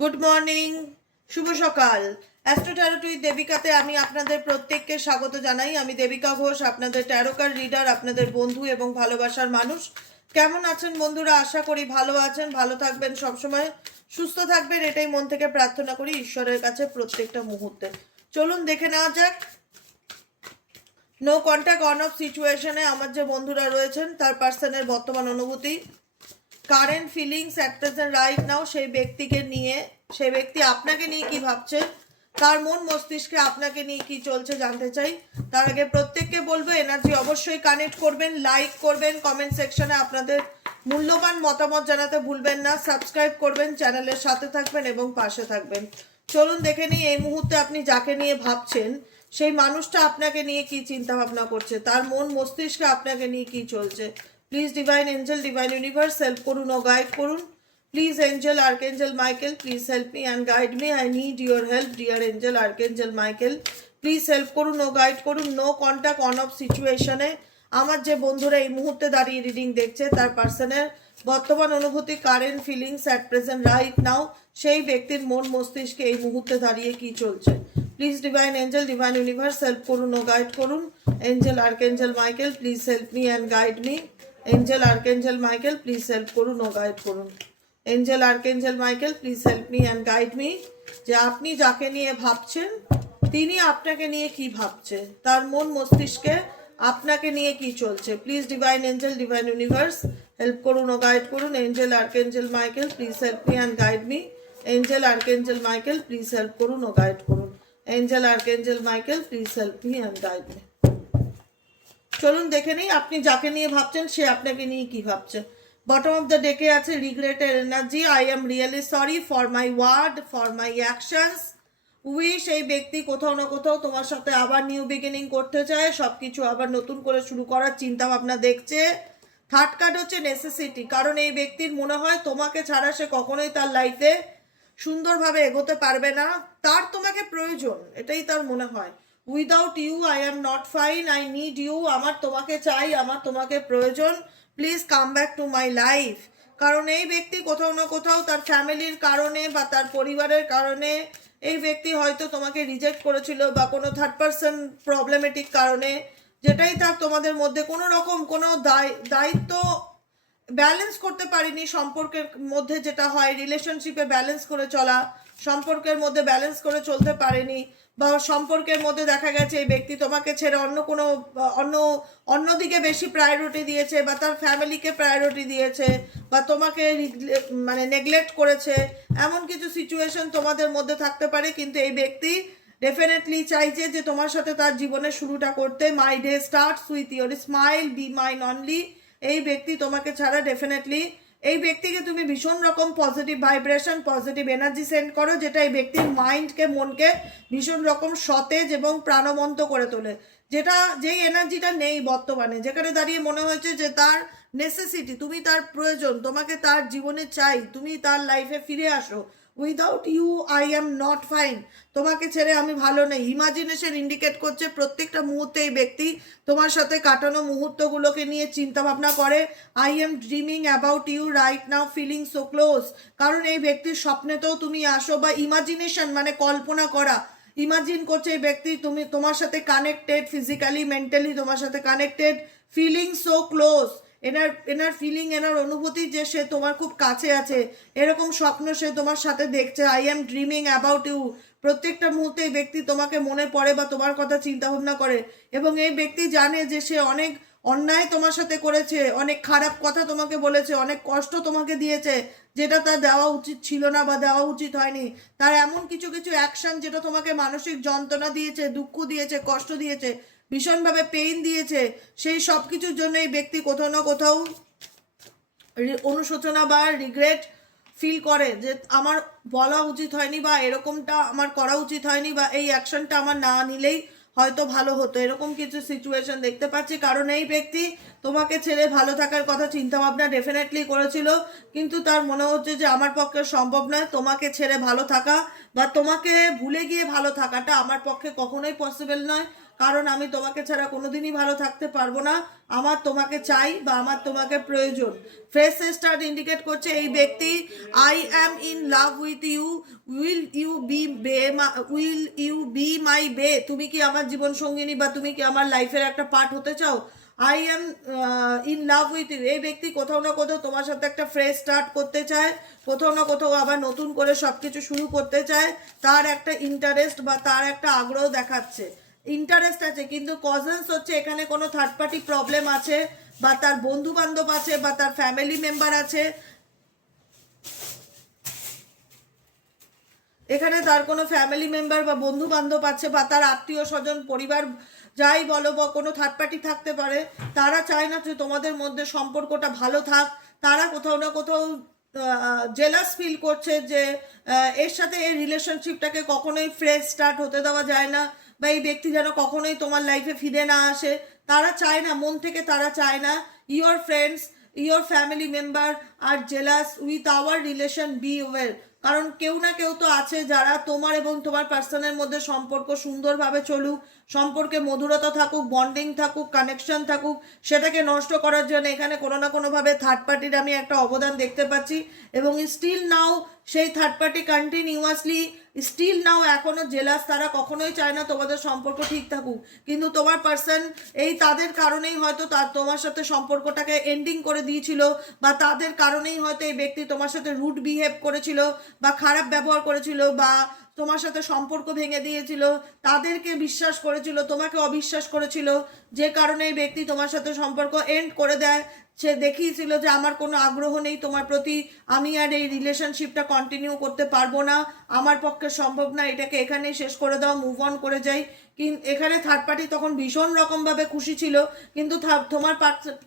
Good morning, শুভ সকাল। Astro taro with দেবিকাতে আমি আপনাদের প্রত্যেককে স্বাগত জানাই। আমি দেবিকা ঘোষ, আপনাদের ট্যারোকার রিডার, আপনাদের বন্ধু এবং ভালোবাসার মানুষ। কেমন আছেন বন্ধুরা? আশা করি ভালো আছেন, ভালো থাকবেন, সবসময় সুস্থ থাকবেন, এটাই মন থেকে প্রার্থনা করি ঈশ্বরের কাছে প্রত্যেকটা মুহূর্তে। চলুন দেখে নেওয়া যাক নো কন্ট্যাক্ট অন অফ সিচুয়েশনে আমার যে বন্ধুরা রয়েছেন তার পার্সনের বর্তমান অনুভূতি, current feelings at present right now সেই ব্যক্তিকে নিয়ে, সেই ব্যক্তি আপনাকে নিয়ে কি ভাবছে, তার মন মস্তিষ্কে আপনাকে নিয়ে কি চলছে জানতে চাই। তার আগে প্রত্যেককে বলবো এনার্জি অবশ্যই কানেক্ট করবেন, লাইক করবেন, কমেন্ট সেকশনে আপনাদের মূল্যবান মতামত জানাতে ভুলবেন না, সাবস্ক্রাইব করবেন, চ্যানেলের সাথে থাকবেন এবং পাশে থাকবেন। চলুন দেখে নিই এই মুহূর্তে আপনি যাকে নিয়ে ভাবছেন সেই মানুষটা আপনাকে নিয়ে কি চিন্তা ভাবনা করছে, তার মন মস্তিষ্কে আপনাকে নিয়ে কি চলছে। Please divine angel, divine universe help করুন ও গাইড করুন। Please angel archangel Michael, please help me and guide me. I need your help dear angel archangel Michael, please help করুন ও গাইড করুন। নো কন্ট্যাক্ট অন অফ সিচুয়েশনে আমার যে বন্ধুরা এই মুহূর্তে দাঁড়িয়ে রিডিং দেখছে তার পার্সনের বর্তমান অনুভূতি, current feelings at present right now সেই ব্যক্তির মন মস্তিষ্কে এই মুহূর্তে দাঁড়িয়ে কি চলছে। Please divine angel, divine universe help করুন ও গাইড করুন। Angel archangel Michael, please help me and guide me. Angel archangel Michael, please help করুন ও গাইড করুন। Angel archangel Michael, please help me and guide me. যে আপনি যাকে নিয়ে ভাবছেন তিনি আপনাকে নিয়ে কি ভাবছে, তার মন মস্তিষ্কে আপনাকে নিয়ে কি চলছে। Please divine angel, divine universe help করুন ও গাইড করুন। Angel archangel Michael, please help me and guide me. Angel archangel Michael, please help করুন ও গাইড করুন। Angel archangel Michael, please help me and guide me. চলুন দেখে নিই আপনি যাকে নিয়ে ভাবছেন সে আপনাকে নিয়ে কি ভাবছে। বটম অফ দ্য ডেকে আছে রিগ্রেটের energy. I am really sorry for my word, for my actions. Wish এই ব্যক্তি কোথাও না কোথাও তোমার সাথে আবার নিউ বিগিনিং করতে চায়, সবকিছু আবার নতুন করে শুরু করার চিন্তা ভাবনা দেখছে। থার্ড কার্ড হচ্ছে নেসেসিটি, কারণ এই ব্যক্তির মনে হয় তোমাকে ছাড়া সে কখনোই তার লাইফে সুন্দরভাবে এগোতে পারবে না, তার তোমাকে প্রয়োজন, এটাই তার মনে হয়। Without you I am not fine, I need you, আমার তোমাকে চাই, আমার তোমাকে প্রয়োজন, please come back to my life. কারণ এই ব্যক্তি কোথাও না কোথাও তার ফ্যামিলির কারণে বা তার পরিবারের কারণে এই ব্যক্তি হয়তো তোমাকে রিজেক্ট করেছিল, বা কোনো থার্ড পার্সন প্রবলেমেটিক কারণে, যেটাই তার তোমাদের মধ্যে কোনো রকম কোনো দায়িত্ব ব্যালেন্স করতে পারিনি। সম্পর্কের মধ্যে যেটা হয় রিলেশনশিপে ব্যালেন্স করে চলা, সম্পর্কের মধ্যে ব্যালেন্স করে চলতে পারেনি, বা সম্পর্কের মধ্যে দেখা গেছে এই ব্যক্তি তোমাকে ছেড়ে অন্য কোনো অন্যদিকে বেশি প্রায়োরিটি দিয়েছে, বা তার ফ্যামিলিকে প্রায়োরিটি দিয়েছে, বা তোমাকে মানে নেগলেক্ট করেছে, এমন কিছু সিচুয়েশন তোমাদের মধ্যে থাকতে পারে। কিন্তু এই ব্যক্তি ডেফিনেটলি চাইছে যে তোমার সাথে তার জীবনের শুরুটা করতে। My day starts with your smile, be mine only. এই ব্যক্তি তোমাকে ছাড়া ডেফিনেটলি, এই ব্যক্তিকে তুমি ভীষণ রকম positive vibration, positive energy send করো, যেটা এই ব্যক্তির মাইন্ডকে, মনকে ভীষণ রকম সতেজ এবং প্রাণবন্ত করে তোলে। যেটা যেই এনার্জিটা নেই বর্তমানে, যেখানে দাঁড়িয়ে মনে হয়েছে যে তার নেসেসিটি, তুমি তার প্রয়োজন, তোমাকে তার জীবনে চাই, তুমি তার লাইফে ফিরে আসো। Without you I am not fine, তোমাকে ছেড়ে আমি ভালো নেই। ইমাজিনেশন ইন্ডিকেট করছে প্রত্যেকটা মুহূর্তে এই ব্যক্তি তোমার সাথে কাটানো মুহূর্তগুলোকে নিয়ে চিন্তা ভাবনা করে। I am dreaming about you right now, feeling so close. কারণ এই ব্যক্তির স্বপ্নেতেও তুমি আসো, বা ইমাজিনেশন মানে কল্পনা করা, ইমাজিন করছে এই ব্যক্তি তুমি তোমার সাথে কানেক্টেড, ফিজিক্যালি মেন্টালি তোমার সাথে কানেক্টেড, ফিলিং সো ক্লোজ। এনার এনার ফিলিং, এনার অনুভূতি যে সে তোমার খুব কাছে আছে, এরকম স্বপ্ন সে তোমার সাথে দেখছে। I am dreaming about you, প্রত্যেকটা মুহূর্তে এই ব্যক্তি তোমাকে মনে পড়ে বা তোমার কথা চিন্তা ভাবনা করে। এবং এই ব্যক্তি জানে যে সে অনেক অন্যায় তোমার সাথে করেছে, অনেক খারাপ কথা তোমাকে বলেছে, অনেক কষ্ট তোমাকে দিয়েছে, যেটা তার দেওয়া উচিত ছিল না বা দেওয়া উচিত হয়নি। তার এমন কিছু কিছু অ্যাকশন যেটা তোমাকে মানসিক যন্ত্রণা দিয়েছে, দুঃখ দিয়েছে, কষ্ট দিয়েছে, ভীষণভাবে পেইন দিয়েছে, সেই সব কিছুর জন্য এই ব্যক্তি কোথাও না কোথাও অনুশোচনা বা রিগ্রেট ফিল করে যে আমার বলা উচিত হয়নি, বা এরকমটা আমার করা উচিত হয়নি, বা এই অ্যাকশনটা আমার না নিলেই হয়তো ভালো হতো, এরকম কিছু সিচুয়েশন দেখতে পাচ্ছি। কারণ এই ব্যক্তি তোমাকে ছেড়ে ভালো থাকার কথা চিন্তা ভাবনা ডেফিনেটলি করেছিল, কিন্তু তার মনে হচ্ছে যে আমার পক্ষে সম্ভব নয় তোমাকে ছেড়ে ভালো থাকা, বা তোমাকে ভুলে গিয়ে ভালো থাকাটা আমার পক্ষে কখনোই পসিবল নয়। কারণ আমি তোমাকে ছাড়া কোনোদিনই ভালো থাকতে পারবো না, আমার তোমাকে চাই বা আমার তোমাকে প্রয়োজন। ফেস স্টার্ট ইন্ডিকেট করছে এই ব্যক্তি I am in love with you, will you be my bae, তুমি কি আমার জীবন সঙ্গিনী বা তুমি কি আমার লাইফের একটা পার্ট হতে চাও? I am in love with you, এই ব্যক্তি কোথাও না কোথাও তোমার সাথে একটা ফ্রেশ স্টার্ট করতে চায়, কোথাও না কোথাও আবার নতুন করে সব কিছু শুরু করতে চায়, তার একটা ইন্টারেস্ট বা তার একটা আগ্রহ দেখাচ্ছে, ইন্টারেস্ট আছে। কিন্তু কজেন্স হচ্ছে এখানে কোনো থার্ড পার্টি প্রবলেম আছে বা তার বন্ধু বান্ধব আছে বা তার ফ্যামিলি মেম্বার আছে, এখানে তার কোনো ফ্যামিলি মেম্বার বা বন্ধু বান্ধব আছে বা তার আত্মীয় স্বজন পরিবার যাই বলো বা কোনো থার্ড পার্টি থাকতে পারে, তারা চায় না যে তোমাদের মধ্যে সম্পর্কটা ভালো থাক, তারা কোথাও না কোথাও জেলাস ফিল করছে যে এর সাথে এই রিলেশনশিপটাকে কখনোই ফ্রেশ স্টার্ট হতে দেওয়া যায় না বা এই ব্যক্তি যেন কখনোই তোমার লাইফে ফিরে না আসে, তারা চায় না, মন থেকে তারা চায় না your friends your family member are jealous with our relation be well. কারণ কেউ না কেউ তো আছে যারা তোমার এবং তোমার পার্সনের মধ্যে সম্পর্ক সুন্দরভাবে চলুক, সম্পর্কে মধুরতা থাকুক, বন্ডিং থাকুক, কানেকশন থাকুক, সেটাকে নষ্ট করার জন্য এখানে কোনো না কোনোভাবে থার্ড পার্টির আমি একটা অবদান দেখতে পাচ্ছি। এবং স্টিল নাও সেই third party continuously still now এখনো জেলাস, তারা কখনোই চায় না তোমাদের সম্পর্ক ঠিক থাকুক, কিন্তু তোমার পার্সন এই তাদের কারণেই হয়তো তার তোমার সাথে সম্পর্কটাকে এন্ডিং করে দিয়েছিল বা তাদের কারণেই হয়তো এই ব্যক্তি তোমার সাথে রুড বিহেভ করেছিল বা খারাপ ব্যবহার করেছিল বা তোমার সাথে সম্পর্ক ভেঙে দিয়েছিল, তাদেরকে বিশ্বাস করেছিল, তোমাকে অবিশ্বাস করেছিল, যে কারণে এই ব্যক্তি তোমার সাথে সম্পর্ক এন্ড করে দেয়। সে দেখিয়েছিল যে আমার কোনো আগ্রহ নেই তোমার প্রতি, আমি আর এই রিলেশনশিপটা কন্টিনিউ করতে পারবো না, আমার পক্ষে সম্ভব না, এটাকে এখানেই শেষ করে দাও, মুভ অন করে যাই। কিন্তু এখানে থার্ড পার্টি তখন ভীষণ রকমভাবে খুশি ছিল, কিন্তু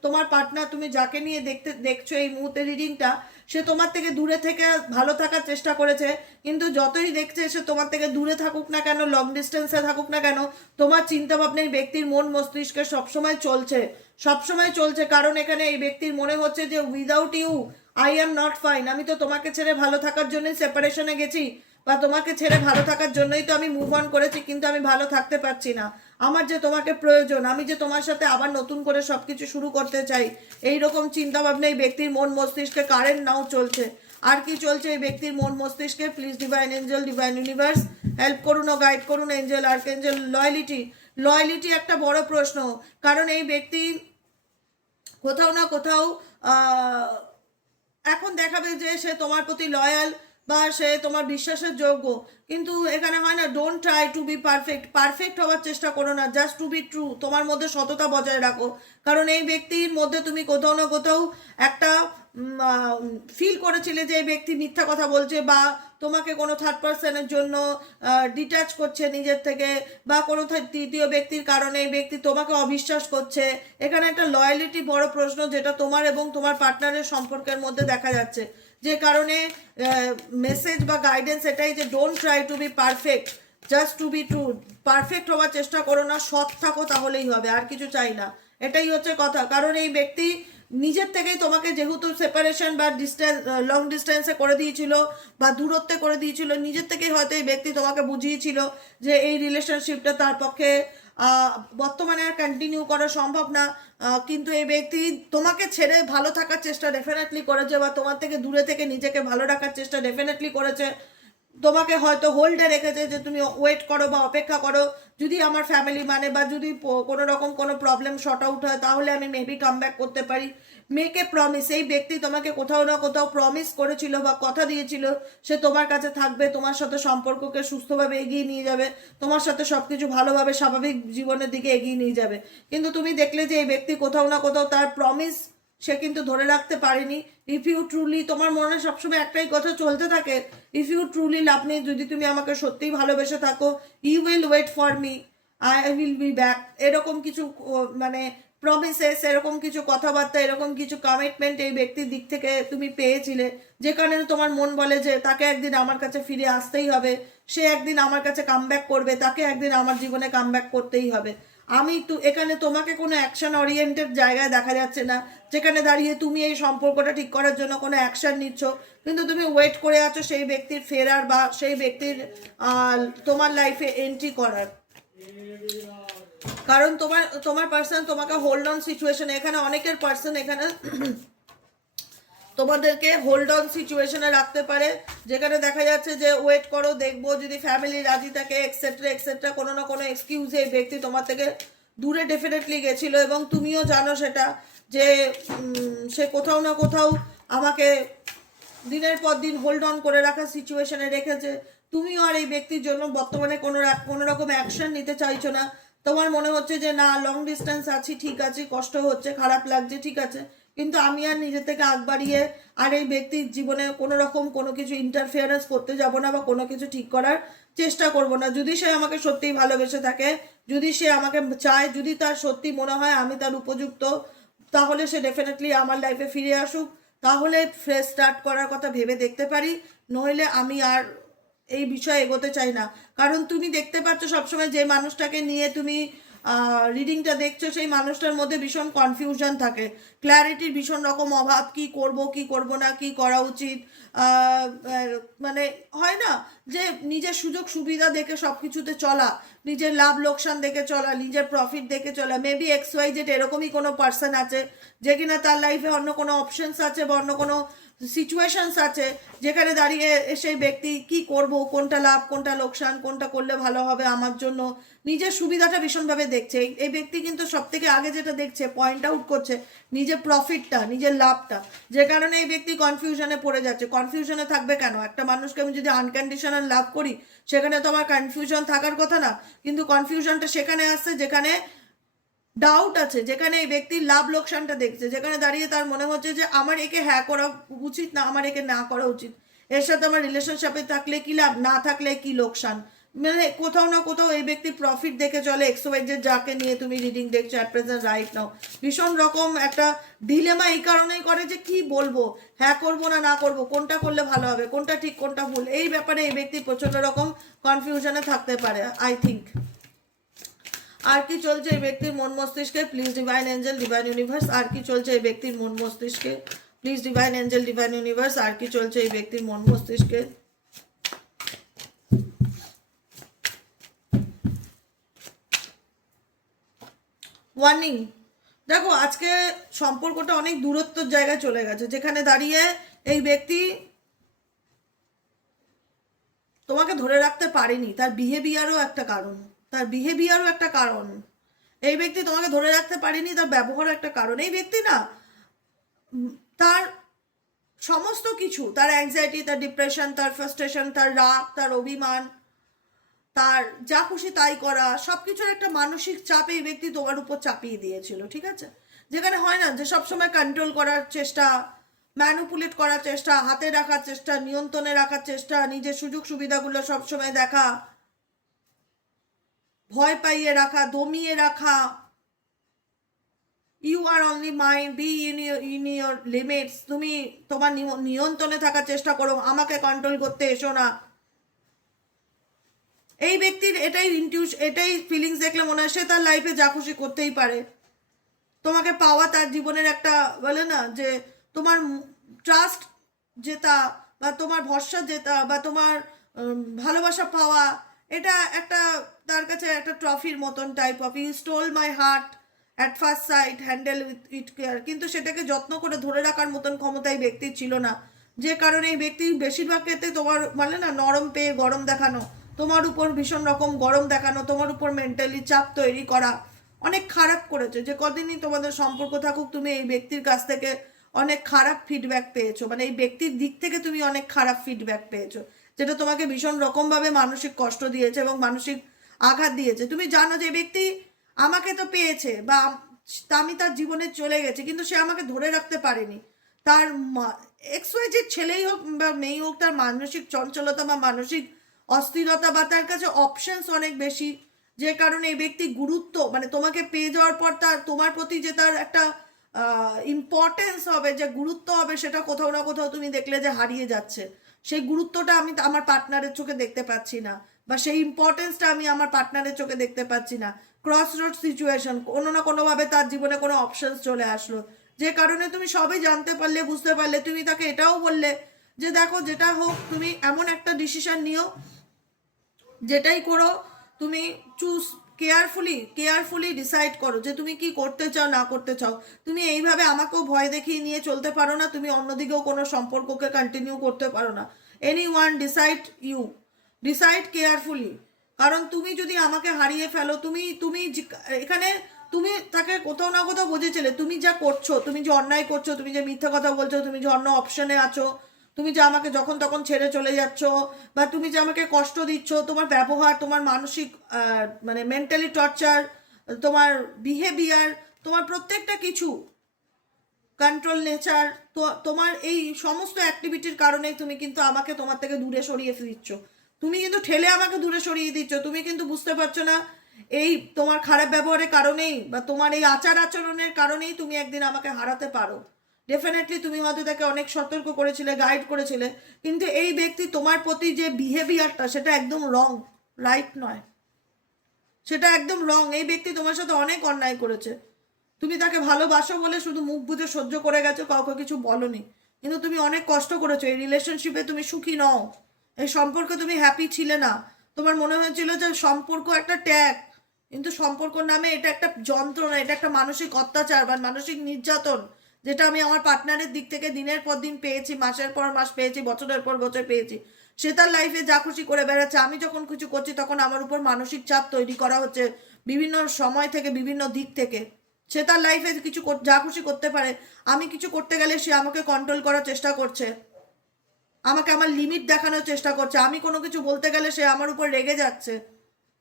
তোমার পার্টনার, তুমি যাকে নিয়ে দেখছো এই মুহূর্তে রিডিংটা, সে তোমার থেকে দূরে থেকে ভালো থাকার চেষ্টা করেছে, কিন্তু যতই দেখছে সে তোমার থেকে দূরে থাকুক না কেন, লং ডিস্টেন্সে থাকুক না কেন, তোমার চিন্তা ভাবনায় ব্যক্তির মন মস্তিষ্কে সবসময় চলছে। কারণ এখানে এই ব্যক্তির মনে হচ্ছে যে without you I am not fine, আমি তো তোমাকে ছেড়ে ভালো থাকার জন্যই সেপারেশনে গেছি বা তোমাকে ছেড়ে ভালো থাকার জন্যই তো আমি মুভ অন করেছি, কিন্তু আমি ভালো থাকতে পারছি না, আমার যে তোমাকে প্রয়োজন, আমি যে তোমার সাথে আবার নতুন করে সবকিছু শুরু করতে চাই, এই রকম চিন্তা ভাবনা এই ব্যক্তির মন মস্তিষ্কে কারেন্ট নাও চলছে। আর কি চলছে এই ব্যক্তির মন মস্তিষ্কে? Please divine angel, divine universe help করুন ও গাইড করুন। এঞ্জেল, আর্কএঞ্জেল, লয়্যালিটি একটা বড় প্রশ্ন, কারণ এই ব্যক্তি কোথাও না কোথাও এখন দেখাবে যে সে তোমার প্রতি লয়াল বা সে তোমার বিশ্বাসের যোগ্য, কিন্তু এখানে হয় না, don't try to be perfect হওয়ার চেষ্টা করো না, জাস্ট টু বি ট্রু, তোমার মধ্যে সততা বজায় রাখো। কারণ এই ব্যক্তির মধ্যে তুমি কোথাও না কোথাও একটা ফিল করেছিলে যে এই ব্যক্তি মিথ্যা কথা বলছে বা তোমাকে কোনো থার্ড পার্সনের জন্য ডিট্যাচ করছে নিজের থেকে, বা কোনো তৃতীয় ব্যক্তির কারণে এই ব্যক্তি তোমাকে অবিশ্বাস করছে। এখানে একটা লয়ালিটি বড় প্রশ্ন, যেটা তোমার এবং তোমার পার্টনারের সম্পর্কের মধ্যে দেখা যাচ্ছে, যে কারণে মেসেজ বা গাইডেন্স এটাই যে don't try to be perfect, just to be true. Perfect হওয়ার চেষ্টা করো না, সৎ থাকো, তাহলেই হবে, আর কিছু চাই না, এটাই হচ্ছে কথা। কারণ এই ব্যক্তি নিজের থেকেই তোমাকে যেহেতু সেপারেশন বা ডিস্টেন্স, লং ডিস্টেন্সে করে দিয়েছিল বা দূরত্বে করে দিয়েছিল, নিজের থেকেই হয়তো এই ব্যক্তি তোমাকে বুঝিয়েছিল যে এই রিলেশনশিপটা তার পক্ষে বর্তমানে আর কন্টিনিউ করা সম্ভব না। কিন্তু এই ব্যক্তি তোমাকে ছেড়ে ভালো থাকার চেষ্টা ডেফিনেটলি করেছে বা তোমার থেকে দূরে থেকে নিজেকে ভালো রাখার চেষ্টা ডেফিনেটলি করেছে, তোমাকে হয়তো হোল্ডে রেখেছে যে তুমি ওয়েট করো বা অপেক্ষা করো, যদি আমার ফ্যামিলি মানে বা যদি কোনো রকম কোনো প্রবলেম শর্ট আউট হয় তাহলে আমি মেবি কাম ব্যাক করতে পারি। মেক এ প্রমিস, এই ব্যক্তি তোমাকে কোথাও না কোথাও প্রমিস করেছিল বা কথা দিয়েছিল সে তোমার কাছে থাকবে, তোমার সাথে সম্পর্ককে সুস্থভাবে এগিয়ে নিয়ে যাবে, তোমার সাথে সবকিছু ভালোভাবে স্বাভাবিক জীবনের দিকে এগিয়ে নিয়ে যাবে। কিন্তু তুমি দেখলে যে এই ব্যক্তি কোথাও না কোথাও তার প্রমিস সে কিন্তু ধরে রাখতে পারেনি। ইফ ইউ ট্রুলি, তোমার মনে সবসময় একটাই কথা চলতে থাকে, if you truly love me, যদি তুমি আমাকে সত্যিই ভালোবেসে থাকো, you will wait for me, I will be back, এরকম কিছু মানে প্রমিসেস, এরকম কিছু কথাবার্তা, এরকম কিছু কমিটমেন্ট এই ব্যক্তির দিক থেকে তুমি পেয়েছিলে, যে কারণে তোমার মন বলে যে তাকে একদিন আমার কাছে ফিরে আসতেই হবে, সে একদিন আমার কাছে কামব্যাক করবে, তাকে একদিন আমার জীবনে কামব্যাক করতেই হবে। আমি তো এখানে তোমাকে কোনো অ্যাকশন ওরিয়েন্টেড জায়গায় দেখা যাচ্ছে না, যেখানে দাঁড়িয়ে তুমি এই সম্পর্কটা ঠিক করার জন্য কোনো অ্যাকশন নিচ্ছ, কিন্তু তুমি ওয়েট করে আছো সেই ব্যক্তির ফেরার বা সেই ব্যক্তির তোমার লাইফে এন্ট্রি করার। কারণ তোমার পার্সন তোমাকে হোল্ড অন সিচুয়েশন, এখানে অনেকের পার্সন এখানে তোমাদেরকে হোল্ড অন সিচুয়েশনে রাখতে পারে, যেখানে দেখা যাচ্ছে যে ওয়েট করো, দেখবো যদি ফ্যামিলি রাজি থাকে এক্সেট্রা এক্সেট্রা, কোনো না কোনো এক্সকিউজে এই ব্যক্তি তোমার থেকে দূরে ডেফিনেটলি গেছিলো এবং তুমিও জানো সেটা, যে সে কোথাও না কোথাও আমাকে দিনের পর দিন হোল্ড অন করে রাখার সিচুয়েশনে রেখেছে। তুমিও আর এই ব্যক্তির জন্য বর্তমানে কোনো রকম অ্যাকশন নিতে চাইছো না। তোমার মনে হচ্ছে যে না, লং ডিস্টেন্স আছি, ঠিক আছে, কষ্ট হচ্ছে, খারাপ লাগছে, ঠিক আছে, কিন্তু আমি আর নিজে থেকে আগ বাড়িয়ে আর এই ব্যক্তির জীবনে কোনো রকম কোনো কিছু ইন্টারফিয়ারেন্স করতে যাব না বা কোনো কিছু ঠিক করার চেষ্টা করব না। যদি সে আমাকে সত্যিই ভালোবেসে থাকে, যদি সে আমাকে চায়, যদি তার সত্যি মনে হয় আমি তার উপযুক্ত, তাহলে সে ডেফিনেটলি আমার লাইফে ফিরে আসুক, তাহলে ফ্রেশ স্টার্ট করার কথা ভেবে দেখতে পারি। নইলে আমি আর এই বিষয়ে এগোতে চাই না। কারণ তুমি দেখতে পাচ্ছ সবসময় যে মানুষটাকে নিয়ে তুমি রিডিংটা দেখছো, সেই মানুষটার মধ্যে ভীষণ কনফিউশন থাকে, ক্ল্যারিটির ভীষণ রকম অভাব, কি করব কি করব না, কি করা উচিত। মানে হয় না যে নিজের সুযোগ সুবিধা দেখে সব কিছুতে চলা, নিজের লাভ লোকসান দেখে চলা, নিজের প্রফিট দেখে চলা। মেবি XYZ এরকমই কোনো পার্সন আছে যে কিনা তার লাইফে অন্য কোনো অপশনস আছে বা অন্য কোনো সিচুয়েশনস আছে, যেখানে দাঁড়িয়ে সেই ব্যক্তি কি করব, কোনটা লাভ কোনটা লোকসান, কোনটা করলে ভালো হবে আমার জন্য, নিজের সুবিধাটা ভীষণভাবে দেখছে। এই ব্যক্তি কিন্তু সব থেকে আগে যেটা দেখছে, পয়েন্ট আউট করছে নিজের প্রফিটটা, নিজের লাভটা, যে কারণে এই ব্যক্তি কনফিউশনে পড়ে যাচ্ছে। কনফিউশনে থাকবে কেন? একটা মানুষকে আমি যদি আনকন্ডিশনাল লাভ করি, সেখানে তো আমার কনফিউশন থাকার কথা না, কিন্তু কনফিউশনটা সেখানে আসছে যেখানে ডাউট আছে, যেখানে এই ব্যক্তির লাভ লোকসানটা দেখছে, যেখানে দাঁড়িয়ে তার মনে হচ্ছে যে আমার একে হ্যাঁ করা উচিত না, আমার একে না করা উচিত, এর সাথে আমার রিলেশনশিপে থাকলে কি লাভ, না থাকলে কি লোকসান। মানে কোথাও না কোথাও এই ব্যক্তি প্রফিট দেখে চলে। XYZ যাকে নিয়ে তুমি রিডিং দেখছো অ্যাট প্রেজেন্ট রাইট নাও, ভীষণ রকম একটা ডিলেমা এই কারণেই করে যে কি বলবো, হ্যাঁ করবো না না করবো, কোনটা করলে ভালো হবে, কোনটা ঠিক কোনটা ভুল, এই ব্যাপারে এই ব্যক্তি প্রচন্ড রকম কনফিউশনে থাকতে পারে আই থিঙ্ক। আর কি চলছে এই ব্যক্তির মন মস্তিষ্কে, please divine angel divine universe, আর কি চলছে এই ব্যক্তির মন মস্তিষ্কে, please divine angel divine universe, আর কি চলছে এই ব্যক্তির মন মস্তিষ্কে। ওয়ার্নিং, দেখো আজকে সম্পর্কটা অনেক দূরত্বর জায়গায় চলে গেছে, যেখানে দাঁড়িয়ে এই ব্যক্তি তোমাকে ধরে রাখতে পারেনি। তার বিহেভিয়ারও একটা কারণ, তার বিহেভিয়ারও একটা কারণ। এই ব্যক্তি তোমাকে ধরে রাখতে পারেনি, তার ব্যবহারও একটা কারণ। এই ব্যক্তি না, তার সমস্ত কিছু, তার অ্যাংজাইটি, তার ডিপ্রেশন, তার ফ্রাস্ট্রেশন, তার রাগ, তার অভিমান, তার যা খুশি তাই করা, সব কিছুর একটা মানসিক চাপ এই ব্যক্তি তোমার উপর চাপিয়ে দিয়েছিল, ঠিক আছে? যেখানে হয় না যে সবসময় কন্ট্রোল করার চেষ্টা, ম্যানুপুলেট করার চেষ্টা, হাতে রাখার চেষ্টা, নিয়ন্ত্রণে রাখার চেষ্টা, নিজের সুযোগ সুবিধাগুলো সবসময় দেখা, ভয় পাইয়ে রাখা, দমিয়ে রাখা, you are only mind, be in your limits, তুমি তোমার নিয়ন্ত্রণে থাকার চেষ্টা করো, আমাকে কন্ট্রোল করতে এসো না। এই ব্যক্তির এটাই ফিলিংস দেখলে মনে হয় সে তার লাইফে যা খুশি করতেই পারে। তোমাকে পাওয়া তার জীবনের একটা, বলে না যে তোমার ট্রাস্ট জেতা বা তোমার ভরসা জেতা বা তোমার ভালোবাসা পাওয়া, এটা একটা তার কাছে একটা ট্রফির মতন type of. You stole my heart at first sight, handle with it care, কিন্তু সেটাকে যত্ন করে ধরে রাখার মতন ক্ষমতা এই ব্যক্তির ছিল না, যে কারণে এই ব্যক্তি বেশিরভাগ ক্ষেত্রে তোমার বলে না নরম পেয়ে গরম দেখানো, তোমার উপর ভীষণ রকম গরম দেখানো, তোমার উপর মেন্টালি চাপ তৈরি করা, অনেক খারাপ করেছে। যে কদিনই তোমাদের সম্পর্ক থাকুক, তুমি এই ব্যক্তির কাছ থেকে অনেক খারাপ ফিডব্যাক পেয়েছো, মানে এই ব্যক্তির দিক থেকে তুমি অনেক খারাপ ফিডব্যাক পেয়েছো, যেটা তোমাকে ভীষণ রকমভাবে মানসিক কষ্ট দিয়েছে এবং মানসিক আঘাত দিয়েছে। তুমি জানো যে ব্যক্তি আমাকে তো পেয়েছে বা আমি তার জীবনে চলে গেছি, কিন্তু সে আমাকে ধরে রাখতে পারেনি। তার XYZ ছেলেই হোক বা মেয়েই হোক, তার মানসিক চঞ্চলতা বা মানসিক অস্থিরতা বা তার কাছে অপশনস অনেক বেশি, যে কারণে এই ব্যক্তি গুরুত্ব, মানে তোমাকে পেয়ে যাওয়ার পর তার তোমার প্রতি যে তার একটা ইম্পর্টেন্স হবে, যে গুরুত্ব হবে, সেটা কোথাও না কোথাও তুমি দেখলে যে হারিয়ে যাচ্ছে। সেই গুরুত্বটা আমি আমার পার্টনারের চোখে দেখতে পাচ্ছি না, বা সেই ইম্পর্টেন্সটা আমি আমার পার্টনারের চোখে দেখতে পাচ্ছি না। ক্রস রোড সিচুয়েশন, কোনো না কোনোভাবে তার জীবনে কোনো অপশনস চলে আসলো, যে কারণে তুমি সবই জানতে পারলে, বুঝতে পারলে। তুমি তাকে এটাও বললে যে দেখো যেটা হোক তুমি এমন একটা ডিসিশন নিও, যেটাই করো তুমি চুজ কেয়ারফুলি ডিসাইড করো যে তুমি কি করতে চাও না করতে চাও। তুমি এইভাবে আমাকেও ভয় দেখিয়ে নিয়ে চলতে পারো না, তুমি অন্যদিকেও কোনো সম্পর্ককে কন্টিনিউ করতে পারো না। Anyone decide, you decide carefully. কারণ তুমি যদি আমাকে হারিয়ে ফেলো, তুমি তুমি এখানে তুমি তাকে কোথাও না কোথাও বুঝেছিলে তুমি যা করছো, তুমি যে অন্যায় করছো, তুমি যে মিথ্যা কথা বলছো, তুমি যে অন্য অপশনে আছো, তুমি যে আমাকে যখন তখন ছেড়ে চলে যাচ্ছ, বা তুমি যে আমাকে কষ্ট দিচ্ছ, তোমার ব্যবহার, তোমার মানসিক মানে মেন্টালি টর্চার, তোমার বিহেভিয়ার, তোমার প্রত্যেকটা কিছু, কন্ট্রোল নেচার, তো তোমার এই সমস্ত অ্যাক্টিভিটির কারণেই তুমি কিন্তু আমাকে তোমার থেকে দূরে সরিয়ে দিচ্ছ। তুমি কিন্তু ঠেলে আমাকে দূরে সরিয়ে দিচ্ছ। তুমি কিন্তু বুঝতে পারছো না এই তোমার খারাপ ব্যবহারের কারণেই বা তোমার এই আচার আচরণের কারণেই তুমি একদিন আমাকে হারাতে পারো। ডেফিনেটলি তুমি হয়তো তাকে অনেক সতর্ক করেছিলে, গাইড করেছিলে, কিন্তু এই ব্যক্তি তোমার প্রতি যে বিহেভিয়ারটা সেটা একদম রং, রাইট নয়, সেটা একদম রং। এই ব্যক্তি তোমার সাথে অনেক অন্যায় করেছে। তুমি তাকে ভালোবাসো বলে শুধু মুখ বুজে সহ্য করে গেছো, কাউকে কিছু বলনি, কিন্তু তুমি অনেক কষ্ট করেছো। এই রিলেশনশিপে তুমি সুখী নও, এই সম্পর্কে তুমি হ্যাপি ছিলে না। তোমার মনে হয়েছিল যে সম্পর্ক একটা ট্যাগ, কিন্তু সম্পর্ক নামে এটা একটা যন্ত্রণা, এটা একটা মানসিক অত্যাচার বা মানসিক নির্যাতন, যেটা আমি আমার পার্টনারের দিক থেকে দিনের পর দিন পেয়েছি, মাসের পর মাস পেয়েছি, বছরের পর বছর পেয়েছি। সে তার লাইফে যা খুশি করে বেড়াচ্ছে, আমি যখন কিছু করছি তখন আমার উপর মানসিক চাপ তৈরি করা হচ্ছে বিভিন্ন সময় থেকে, বিভিন্ন দিক থেকে। সে তার লাইফে কিছু যা খুশি করতে পারে, আমি কিছু করতে গেলে সে আমাকে কন্ট্রোল করার চেষ্টা করছে, আমাকে আমার লিমিট দেখানোর চেষ্টা করছে। আমি কোনো কিছু বলতে গেলে সে আমার উপর রেগে যাচ্ছে,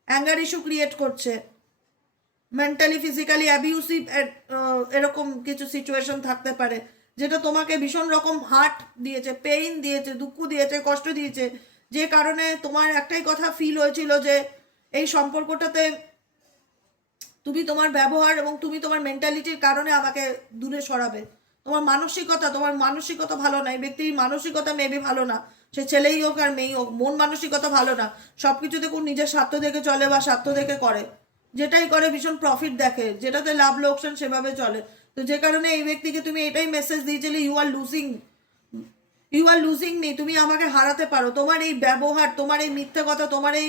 অ্যাঙ্গার ইস্যু ক্রিয়েট করছে, মেন্টালি ফিজিক্যালি অ্যাবিউসিভ, এরকম কিছু সিচুয়েশন থাকতে পারে যেটা তোমাকে ভীষণ রকম হার্ট দিয়েছে, পেইন দিয়েছে, দুঃখ দিয়েছে, কষ্ট দিয়েছে, যে কারণে তোমার একটাই কথা ফিল হয়েছিল যে এই সম্পর্কটাতে তুমি তোমার ব্যবহার এবং তুমি তোমার মেন্টালিটির কারণে আমাকে দূরে সরাবে। তোমার মানসিকতা ভালো না, এই ব্যক্তির মানসিকতা মেবি ভালো না, সে ছেলেই হোক আর মেয়েই হোক, মন মানসিকতা ভালো না, সব কিছু দেখুন নিজের স্বার্থ দেখে চলে বা স্বার্থ দেখে করে, যেটাই করে ভীষণ প্রফিট দেখে, যেটাতে লাভ লোকসান সেভাবে চলে। তো যে কারণে এই ব্যক্তিকে তুমি এটাই মেসেজ দিয়েছিলে, ইউ আর লুজিং মি, তুমি আমাকে হারাতে পারো। তোমার এই ব্যবহার, তোমার এই মিথ্যে কথা, তোমার এই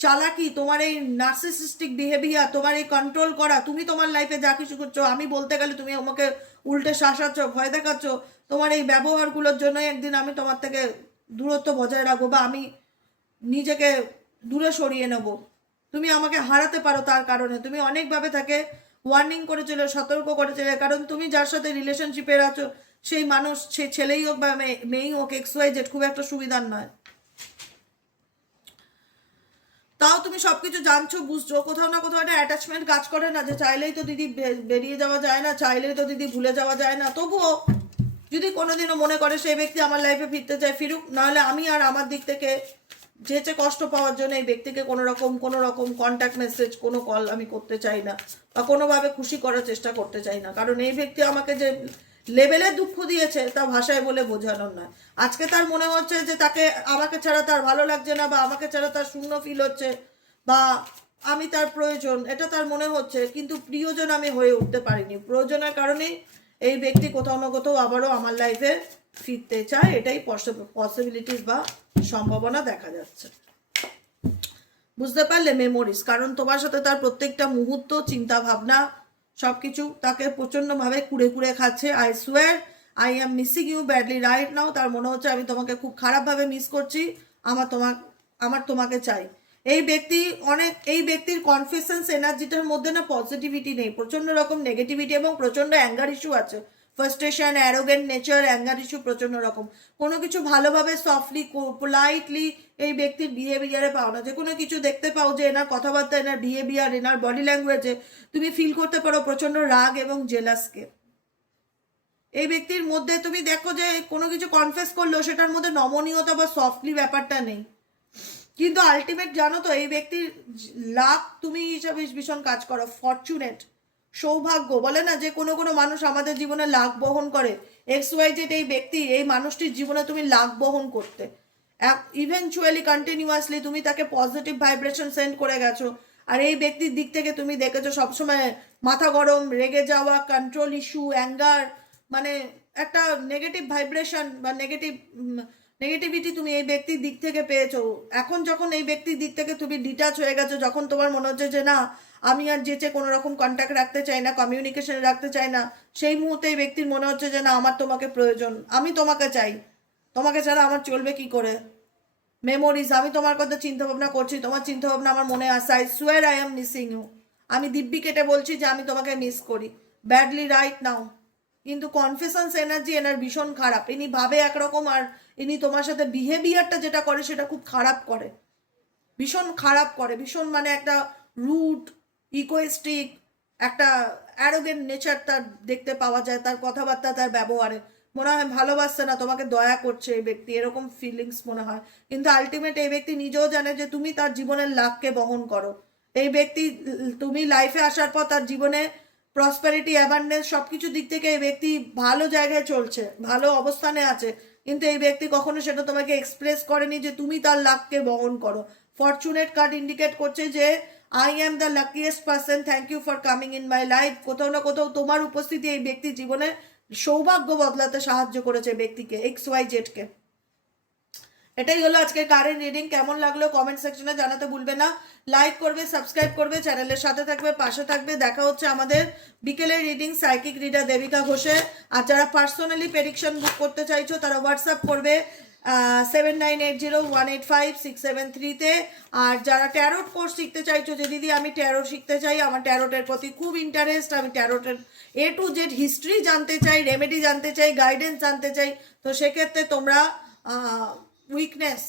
চালাকি, তোমার এই নার্সিসিস্টিক বিহেভিয়ার, তোমার এই কন্ট্রোল করা, তুমি তোমার লাইফে যা কিছু করছো, আমি বলতে গেলে তুমি আমাকে উল্টে শাসাচ্ছ, ভয় দেখাচ্ছ, তোমার এই ব্যবহারগুলোর জন্যই একদিন আমি তোমার থেকে দূরত্ব বজায় রাখবো বা আমি নিজেকে দূরে সরিয়ে নেব। তুমি আমাকে হারাতে পারো তার কারণে। তুমি অনেকভাবে তাকে ওয়ার্নিং করেছিলে, সতর্ক করেছিলে, কারণ তুমি যার সাথে রিলেশনশিপে আছো সেই মানুষ, সে ছেলেই হোক বা মেয়েই হোক, XYZ খুব একটা সুবিধার নয়। তাও তুমি সবকিছু জানছো, বুঝছো, কোথাও না কোথাও একটা অ্যাটাচমেন্ট কাজ করে না, যে চাইলেই তো দিদি বেরিয়ে যাওয়া যায় না, চাইলেই তো দিদি ভুলে যাওয়া যায় না। তবুও যদি কোনোদিনও মনে করে সেই ব্যক্তি আমার লাইফে ফিরতে চায়, ফিরুক, নাহলে আমি আর আমার দিক থেকে যেচে কষ্ট পাওয়ার জন্য এই ব্যক্তিকে কোনো রকম কন্ট্যাক্ট মেসেজ, কোনো কল আমি করতে চাই না, বা কোনোভাবে খুশি করার চেষ্টা করতে চাই না। কারণ এই ব্যক্তি আমাকে যে লেভেলে দুঃখ দিয়েছে তা ভাষায় বলে বোঝানোর নয়। আজকে তার মনে হচ্ছে যে তাকে আমাকে ছাড়া তার ভালো লাগছে না, বা আমাকে ছাড়া তার শূন্য ফিল হচ্ছে, বা আমি তার প্রয়োজন, এটা তার মনে হচ্ছে, কিন্তু প্রিয়জন আমি হয়ে উঠতে পারিনি। প্রয়োজনের কারণেই এই ব্যক্তি কোথাও না কোথাও আবারও আমার লাইফে ফিরতে চায়, এটাই পসিবিলিটিস বা সম্ভাবনা দেখা যাচ্ছে। বুঝতে পারলে? মেমোরিজ, কারণ তোমার সাথে তার প্রত্যেকটা মুহূর্ত, চিন্তা ভাবনা, সবকিছু তাকে প্রচন্ডভাবে কুড়ে কুড়ে খাচ্ছে। I swear I am missing you badly right now. তার মনে হচ্ছে আমি তোমাকে খুব খারাপভাবে মিস করছি, আমার তোমাকে চাই। এই ব্যক্তির কনফিডেন্স এনার্জিটার মধ্যে না পজিটিভিটি নেই, প্রচন্ড রকম নেগেটিভিটি এবং প্রচন্ড অ্যাঙ্গার ইস্যু আছে, frustration, arrogant nature, anger issue প্রচন্ড রকম। কোনো কিছু ভালোভাবে সফটলি, পোলাইটলি এই ব্যক্তির বিহেভিয়ারে পাও না। যে কোনো কিছু দেখতে পাও যে এনার কথাবার্তা, এনার বিহেভিয়ার, এনার বডি ল্যাঙ্গুয়েজে তুমি ফিল করতে পারো প্রচন্ড রাগ এবং জেলাসকে। এই ব্যক্তির মধ্যে তুমি দেখো যে কোনো কিছু কনফেস করলো সেটার মধ্যে নমনীয়তা বা সফটলি ব্যাপারটা নেই। কিন্তু আলটিমেট জানো তো, এই ব্যক্তির লাক তুমি হিসাবে ভীষণ কাজ করো, ফরচুনেট, সৌভাগ্য বলে না, যে কোনো কোনো মানুষ আমাদের জীবনে লাক বহন করে। XYZ এই ব্যক্তি, এই মানুষটির জীবনে তুমি লাক বহন করতে, ইভেনচুয়ালি কন্টিনিউয়াসলি তুমি তাকে পজিটিভ ভাইব্রেশন সেন্ড করে গেছো। আর এই ব্যক্তির দিক থেকে তুমি দেখেছো সবসময় মাথা গরম, রেগে যাওয়া, কন্ট্রোল ইস্যু, অ্যাঙ্গার, মানে একটা নেগেটিভ ভাইব্রেশন বা নেগেটিভ নেগেটিভিটি তুমি এই ব্যক্তির দিক থেকে পেয়েছো। এখন যখন এই ব্যক্তির দিক থেকে তুমি ডিটাচ হয়ে গেছো, যখন তোমার মনে হচ্ছে যে না আমি আর যেচে কোনো রকম কন্ট্যাক্ট রাখতে চাই না, কমিউনিকেশন রাখতে চাই না, সেই মুহূর্তে এই ব্যক্তির মনে হচ্ছে যে না আমার তোমাকে প্রয়োজন, আমি তোমাকে চাই, তোমাকে ছাড়া আমার চলবে কি করে। মেমোরিজ, আমি তোমার কথা চিন্তা ভাবনা করছি, তোমার চিন্তা ভাবনা আমার মনে আসে, I swear I am missing you, আমি দিব্যি কেটে বলছি যে আমি তোমাকে মিস করি ব্যাডলি রাইট নাও। কিন্তু কনফেশনস এনার্জি এনার ভীষণ খারাপ, ইনি ভাবে একরকম আর ইনি তোমার সাথে বিহেভিয়ারটা যেটা করে সেটা খুব খারাপ করে, ভীষণ খারাপ করে, ভীষণ মানে একটা রুড, ইগোয়েস্টিক, একটা অ্যারোগেন্ট নেচার তার দেখতে পাওয়া যায় তার কথাবার্তা, তার ব্যবহারে। মনে হয় ভালোবাসছে না, তোমাকে দয়া করছে এই ব্যক্তি, এরকম ফিলিংস মনে হয়। কিন্তু আলটিমেট এই ব্যক্তি নিজেও জানে যে তুমি তার জীবনের লাভকে বহন করো। এই ব্যক্তি তুমি লাইফে আসার পর তার জীবনে প্রসপারিটি, অ্যাবান্ডেন্স সব কিছু দিক থেকে এই ব্যক্তি ভালো জায়গায় চলছে, ভালো অবস্থানে আছে, কিন্তু এই ব্যক্তি কখনো সেটা তোমাকে এক্সপ্রেস করেনি যে তুমি তার লাভকে বহন করো। ফরচুনেট কার্ড ইন্ডিকেট করছে যে I am the luckiest person, thank you for coming in my life. কোথাও না কোথাও তোমার উপস্থিতি এই ব্যক্তির জীবনে সৌভাগ্য বদলাতে সাহায্য করেছে ব্যক্তিকে, XYZ-কে। এটাই হলো আজকের কারেন্ট রিডিং। কেমন লাগলো কমেন্ট সেকশনে জানাতে ভুলবে না। লাইক করবে, সাবস্ক্রাইব করবে, চ্যানেলের সাথে থাকবে, পাশে থাকবে। দেখা হচ্ছে আমাদের বিকেলের রিডিং সাইকিক রিডার দেবিকা ঘোষে। আর যারা পার্সোনালি প্রেডিকশন বুক করতে চাইছো তারা হোয়াটসঅ্যাপ করবে 7980185673-তে। আর যারা ট্যারোট কোর্স শিখতে চাইছো যে দিদি আমি ট্যারোট শিখতে চাই, আমার ট্যারোটের প্রতি খুব ইন্টারেস্ট, আমি ট্যারোটের A to Z হিস্ট্রি জানতে চাই, রেমেডি জানতে চাই, গাইডেন্স জানতে চাই, তো সেক্ষেত্রে তোমরা উইকনেস,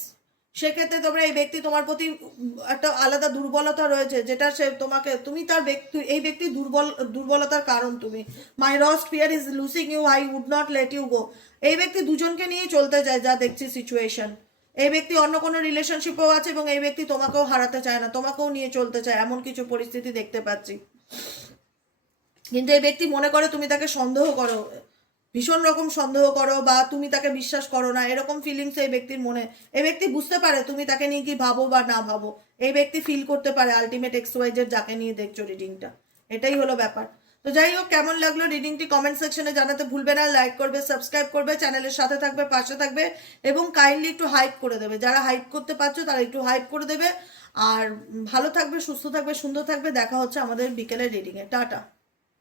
সেক্ষেত্রে তোমরা এই ব্যক্তি তোমার প্রতি একটা আলাদা দুর্বলতা রয়েছে যেটা সে তোমাকে, তুমি তার ব্যক্তি, এই ব্যক্তি দুর্বলতার কারণ তুমি। My worst fear is losing you, I would not let you go. এই ব্যক্তি দুজনকে নিয়েই চলতে চায় যা দেখছি সিচুয়েশন। এই ব্যক্তি অন্য কোনো রিলেশনশিপও আছে এবং এই ব্যক্তি তোমাকেও হারাতে চায় না, তোমাকেও নিয়ে চলতে চায়, এমন কিছু পরিস্থিতি দেখতে পাচ্ছি। কিন্তু এই ব্যক্তি মনে করে তুমি তাকে সন্দেহ করো, ভীষণ রকম সন্দেহ করো, বা তুমি তাকে বিশ্বাস করো না, এরকম ফিলিংস এই ব্যক্তির মনে। এই ব্যক্তি বুঝতে পারে তুমি তাকে নিয়ে কি ভাবো বা না ভাবো, এই ব্যক্তি ফিল করতে পারে আলটিমেট XYZ যাকে নিয়ে দেখছো রিডিংটা। এটাই হলো ব্যাপার। তো যাই হোক, কেমন লাগলো রিডিংটি কমেন্ট সেকশনে জানাতে ভুলবে না। লাইক করবে, সাবস্ক্রাইব করবে, চ্যানেলের সাথে থাকবে, পাশে থাকবে, এবং কাইন্ডলি একটু হাইপ করে দেবে, যারা হাইপ করতে পারছো তারা একটু হাইপ করে দেবে। আর ভালো থাকবে, সুস্থ থাকবে, সুন্দর থাকবে। দেখা হচ্ছে আমাদের বিকেলের রিডিংয়ে। টাটা।